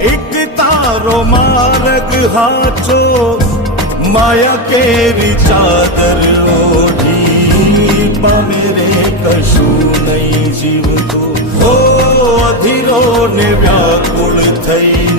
એક તારો માર્ગ હાચો, માયા કેરી ચાદર ઓઢી, પામે રે કશું નહીં જીવતો. હો અધીરો ને વ્યાકુળ થઈ